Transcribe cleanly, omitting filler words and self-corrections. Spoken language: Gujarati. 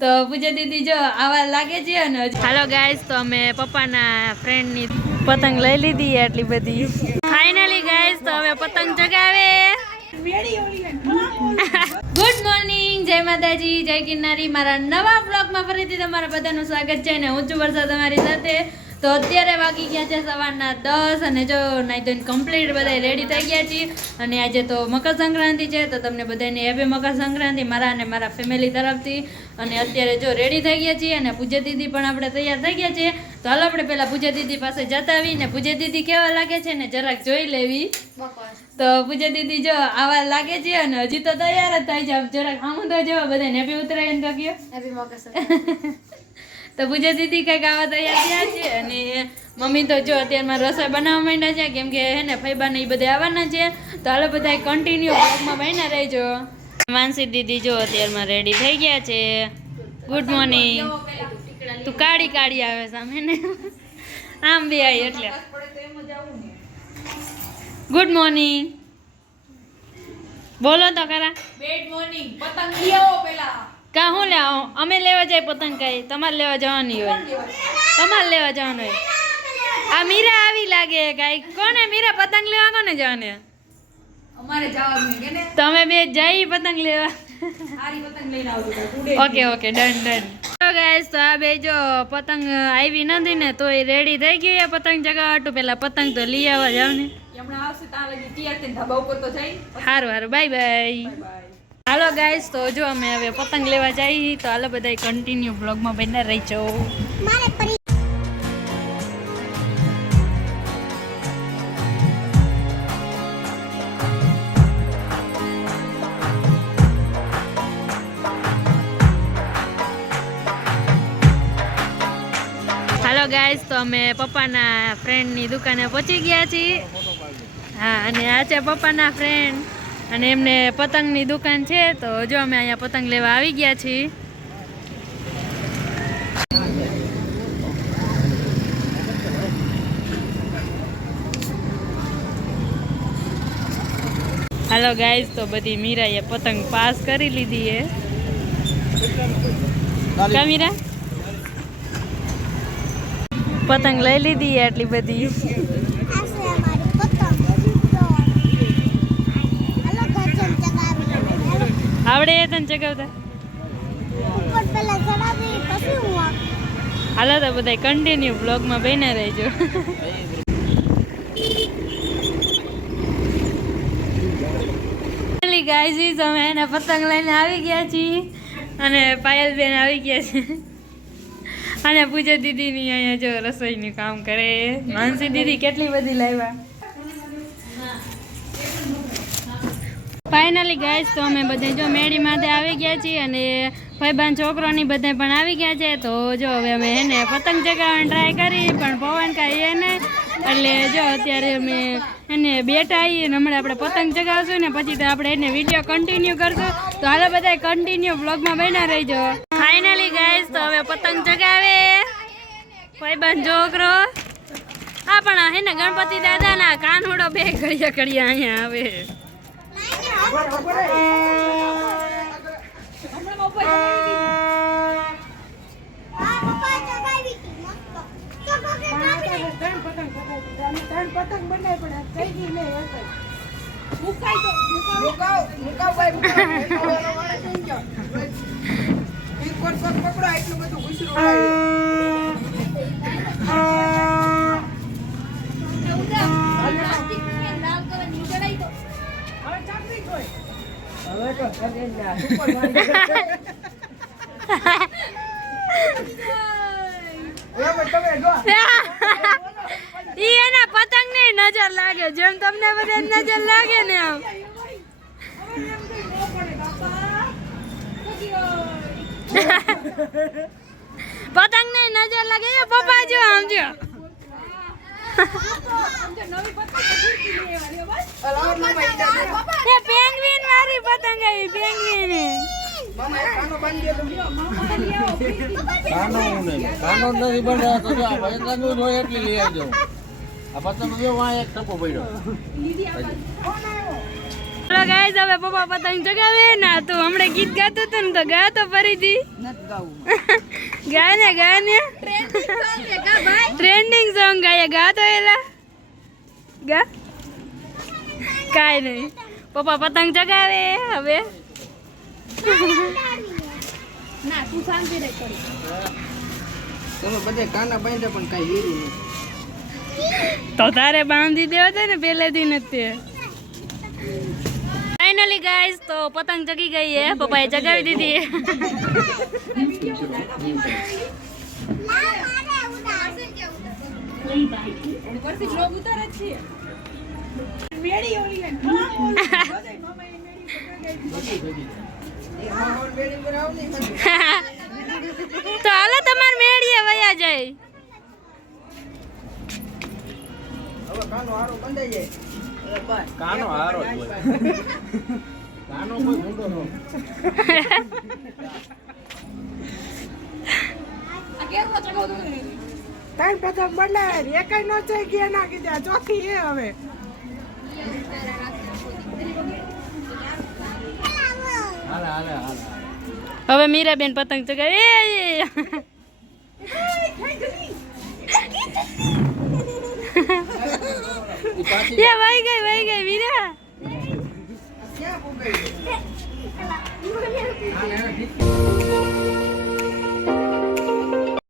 તો પૂજા દીદી જો આવા લાગે છે અને હાલો ગાઈસ તો અમે પપ્પાના ફ્રેન્ડની પતંગ લઈ લીધી આટલી બધી ફાઇનલી ગાઈસ તો હવે પતંગ ચગાવે ગુડ મોર્નિંગ જય માતાજી જય કિન્નારી મારા નવા બ્લોગમાં ફરીથી તમારા બધાનું સ્વાગત છે અને હું છું વર્ષા તમારી સાથે તો અત્યારે વાગી ગયા છે સવારના 10 અને જો નાઈ ધોઈને કમ્પ્લીટ બધા રેડી થઈ ગયા છીએ અને આજે તો મકર સંક્રાંતિ છે તો તમને બધાને હેપી મકર સંક્રાંતિ મારા અને મારા ફેમિલી તરફથી અને અત્યારે જો રેડી થઈ ગયા છીએ અને પૂજા દીદી પણ આપણે તૈયાર થઈ ગયા છીએ તો હાલો આપણે પહેલા પૂજા દીદી પાસે જતા આવી ને પૂજા દીદી કેવા લાગે છે ને જરાક જોઈ લેવી તો પૂજા દીદી જો આવા લાગે છે અને હજી તો તૈયાર જ થાય છે જરાક આમ તો જો બધાને હેપી ઉત્તરાયણ તો કયો હેપી મકર સંક્રાંતિ તો પૂજા દીદી કંઈક આવા તૈયાર થયા છે અને મમ્મી તો જો અત્યારમાં રસોઈ બનાવવા માંડ્યા છે કેમ કે હે ને ફૈબાને એ બધા આવવાના છે તો હાલો બધા કન્ટિન્યુ બ્લોગમાં બન્યા રહેજો માનસી દીદી જો અત્યારમાં રેડી થઈ ગયા છે ગુડ મોર્નિંગ તું કાળી કાળી આવે સામે ને આમ બી આવી એટલે ગુડ મોર્નિંગ બોલો તો ખરા ગુડ મોર્નિંગ પતંગ લેવો પેલા કા હું લેવો અમે લેવા જાય પતંગ કઈ તમારે લેવા જવાની હોય તમારે લેવા જવાનું હોય આ મીરા આવી લાગે કઈ કોને મીરા પતંગ લેવા કોને જવાને અમારે જવાનું છે ને તમે બે જઈ પતંગ લેવા સારી પતંગ લઈને આવજો ટુડે ઓકે ઓકે ડન તો ગાઈસ તો આ બે જો પતંગ આવી નથી ને તોય રેડી થઈ ગઈ પતંગ ચગાવવા પેલા પતંગ તો લઈ આવવા જાવ ને હમણાં આવશે ત્યાં લગી તૈયાર થઈને ધાબા ઉપર તો જઈ સારું બાય બાય બાય હાલો ગાઈસ તો જો અમે હવે પતંગ લેવા જઈએ તો હાલો બધા કન્ટિન્યુ બ્લોગમાં બન્યા રહીજો હાલો ગાઈસ તો અમે પપ્પાના ફ્રેન્ડની દુકાને પહોંચી ગયા છીએ હા અને આ છે પપ્પાના ફ્રેન્ડ અને એમને પતંગની દુકાન છે તો જો અમે અહીંયા પતંગ લેવા આવી ગયા છીએ હાલો ગાઈસ તો બધી મીરાએ પતંગ પાસ કરી લીધી હે કા મીરા પતંગ લઈ લીધી આટલી બધી આવડે તને ચગાવતા હાલો તો બધા કન્ટિન્યુ બ્લોગમાં બન્યા રહેજો ગાઈઝ અમે એને પતંગ લઈને આવી ગયા છીએ અને પાયલબેન આવી ગયા છે અને પૂજા દીદીની અહીંયા જો રસોઈનું કામ કરે માનસી દીદી કેટલી બધી લાવ્યા ફાઇનલી ગાઈસ તો અમે બધા જો મેળી માથે આવી ગયા છીએ અને ભાઈબાન છોકરોની બધા પણ આવી ગયા છે તો જો હવે અમે એને પતંગ ચગાવવાની ટ્રાય કરી પણ પવન કાંઈ એને એટલે જો અત્યારે અમે એને બેઠા આવીએ અને હમણાં આપણે પતંગ ચગાવશું ને પછી તો આપણે એને વિડીયો કન્ટિન્યુ કરશું તો હાલો બધા કન્ટિન્યુ બ્લોગમાં બન્યા રહીજો ફાઇનલી ગાઈસ તો હવે પતંગ ચગાવે ભાઈબાન છોકરો હા પણ હે ને ગણપતિ દાદાના કાનોડો બે ઘડિયા ઘડિયા અહીંયા આવે એના પતંગ ને નજર લાગે જેમ તમને બધા નજર લાગે ને આમ પતંગ ને નજર લાગે પપ્પા જો આમ જો પેંગ્વિન વાળી પતંગ આવી પેંગ્વિન કાનો નથી બંધાયો તો આ પતંગ હોય એટલી લઈ આવજો આ પતંગ જો વાં એક ટપો પડ્યો હેલો ગાઈસ હવે પપ્પા પતંગ ચગાવે ને તો હમણાં ગીત ગાતો હતો ને તો ગાતો ફરીથી ગાને ટ્રેન્ડિંગ સોંગ ગાય ગાતો એલા ગા કાઈ નહીં પપ્પા પતંગ ચગાવે હવે ના તું શાંતિ રહે કરી તમે બધે કાના બાંધ્યા પણ કઈ વીરું નહીં. તો તારે બાંધી દેવો છે ને પહેલેથી નથી ફાઇનલી ગાઈસ તો પતંગ ચગી ગઈ હે પપ્પાએ ચગાવી દીધી ઉપરથી બ્લોગ ઉતારે જ છીએ મેડી ઓલી ને ખરાબ ઓલી મામા એ મેડી તો હાલો તમાર મેળીએ વયા જાય હવે કાનો હારો બંધાઈ જાય. કાનો હારો જ હોય. કાનો કોઈ ગુંડો ન હોય. આ કેમ નો ચગાવતો નથી ત્રણ પતંગ બદલાય એકાઈ નો છે કે ના કીધા ચોથી એ હવે હાલે હાલે હાલે. હવે મીરાબેન પતંગ ચગાવે ઈ પાછી એ વહી ગઈ મીરા